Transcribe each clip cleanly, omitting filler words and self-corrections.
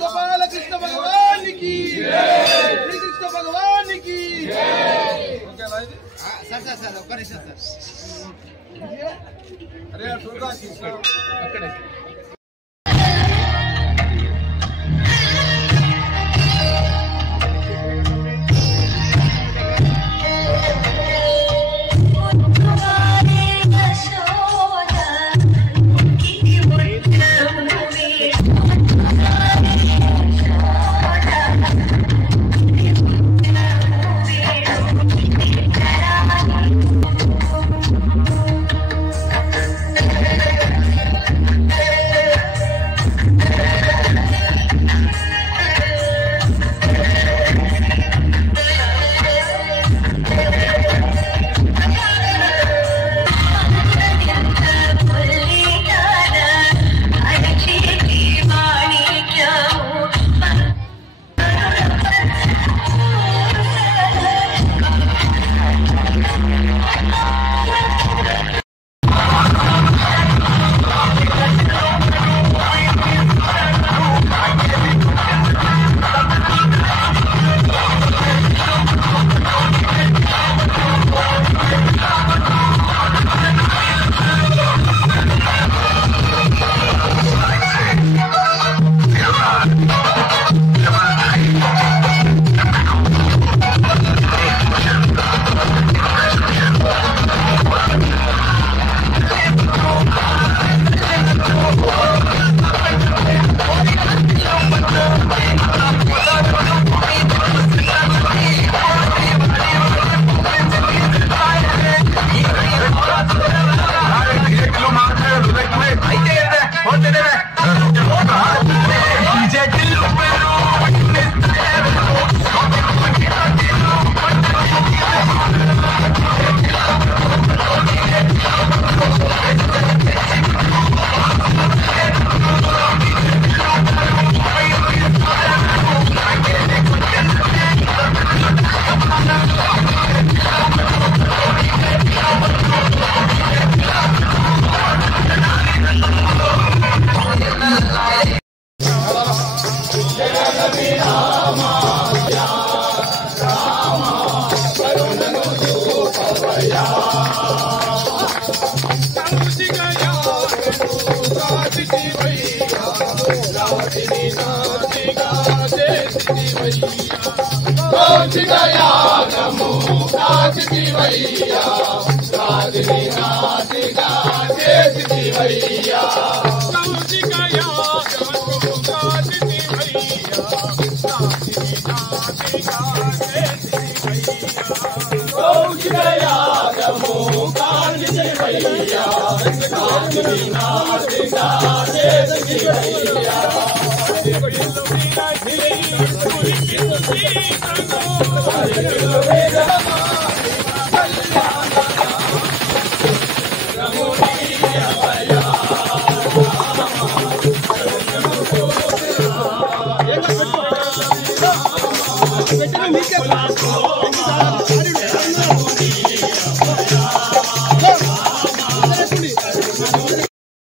गोपाल कृष्ण भगवान की श्री कृष्ण भगवान की अरे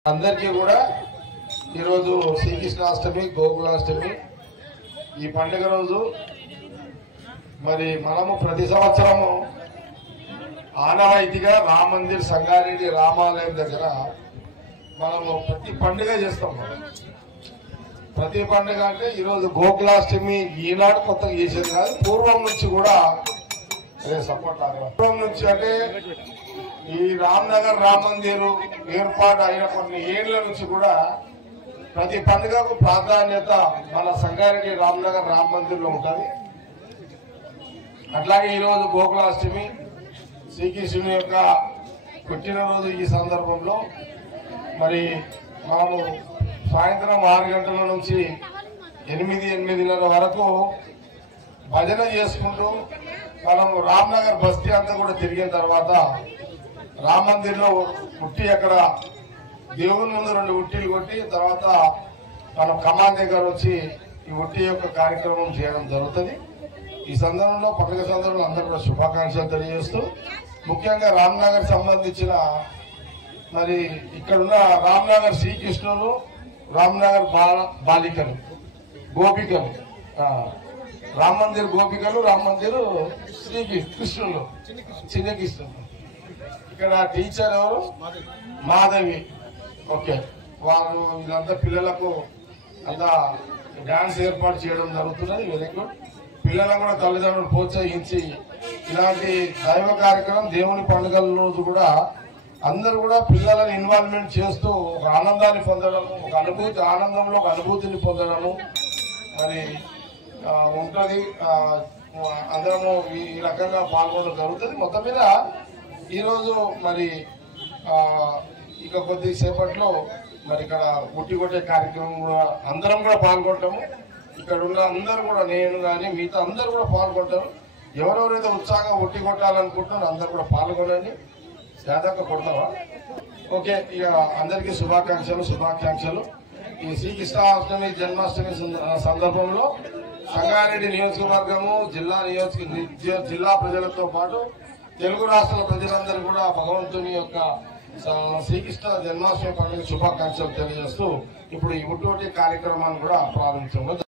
అందరికీ కూడా ఈరోజు శ్రీకృష్ణాష్టమి గోకులాష్టమి ఈ పండుగ రోజు మరి మనము ప్రతి సంవత్సరము ఆనవాయితీగా రామ మందిర్ సంగారెడ్డి రామాలయం దగ్గర మనము ప్రతి పండుగ చేస్తాం. ప్రతి పండుగ అంటే ఈరోజు గోకులాష్టమి ఈనాడు కొత్తగా చేసేది కాదు, పూర్వం నుంచి కూడా అదే సపోర్ట్ పూర్వం నుంచి అంటే ఈ రామ్నగర్ రామ మందిరు ఏర్పాటు అయిన కొన్ని ఏళ్ల నుంచి కూడా ప్రతి పండుగకు ప్రాధాన్యత మన సంగారెడ్డి రామ్నగర్ రామ మందిర్లో ఉంటుంది. అట్లాగే ఈరోజు గోకులాష్టమి శ్రీకృష్ణుని యొక్క పుట్టినరోజు ఈ సందర్భంలో మరి మనము సాయంత్రం 6 గంటల నుంచి 8-8:30 వరకు భజన చేసుకుంటూ మనము రామ్నగర్ బస్తీ అంతా కూడా తిరిగిన తర్వాత రామ మందిర్లో ఉట్టి అక్కడ దేవుని ముందు 2 ఉట్టీలు కొట్టి తర్వాత మనం కమాన్ దగ్గర వచ్చి ఈ ఉట్టి యొక్క కార్యక్రమం చేయడం జరుగుతుంది. ఈ సందర్భంలో పండుగ సందర్భంలో అందరూ కూడా శుభాకాంక్షలు తెలియజేస్తూ ముఖ్యంగా రామ్నగర్ సంబంధించిన మరి ఇక్కడున్న రామ్నగర్ శ్రీకృష్ణులు, రామ్నగర్ బాలికలు, గోపికలు, రామ్ మందిర్ గోపికలు, రామ్ మందిర్ శ్రీకృష్ణులు, చిన్న కృష్ణులు. ఇక్కడ టీచర్ ఎవరు? మాధవి. ఓకే, వారు వీళ్ళంతా పిల్లలకు అంతా డాన్స్ ఏర్పాటు చేయడం జరుగుతున్నది. Very good. పిల్లలను కూడా తల్లిదండ్రులు ప్రోత్సహించి ఇలాంటి దైవ కార్యక్రమం, దేవుని పండుగల రోజు కూడా అందరూ కూడా పిల్లలను ఇన్వాల్వ్మెంట్ చేస్తూ ఒక ఆనందాన్ని పొందడము, ఒక అనుభూతి, ఆనందంలో ఒక అనుభూతిని పొందడము మరి ఉంటుంది. అందరము ఈ రకంగా పాల్గొనడం జరుగుతుంది. మొత్తం మీద ఈరోజు మరి ఇక కొద్దిసేపట్లో మరి ఇక్కడ ఉట్టి కొట్టే కార్యక్రమం కూడా అందరం కూడా పాల్గొంటాము. ఇక్కడ ఉన్న అందరూ కూడా, నేను కానీ మిగతా అందరూ కూడా పాల్గొంటారు. ఎవరెవరైతే ఉత్సాహంగా ఉట్టి కొట్టాలనుకుంటున్నారో అందరూ కూడా పాల్గొనండి. దాదాపు కొడతావా? ఓకే, ఇక అందరికీ శుభాకాంక్షలు. ఈ శ్రీకృష్ణాష్టమి జన్మాష్టమి సందర్భంలో సంగారెడ్డి నియోజకవర్గము, జిల్లా ప్రజలతో పాటు తెలుగు రాష్ట్రాల ప్రజలందరూ కూడా భగవంతుని యొక్క శ్రీకృష్ణ జన్మాష్టమి పండుగ శుభాకాంక్షలు తెలియజేస్తూ ఇప్పుడు ఈ ఉట్టోటి కార్యక్రమాన్ని కూడా ప్రారంభించడం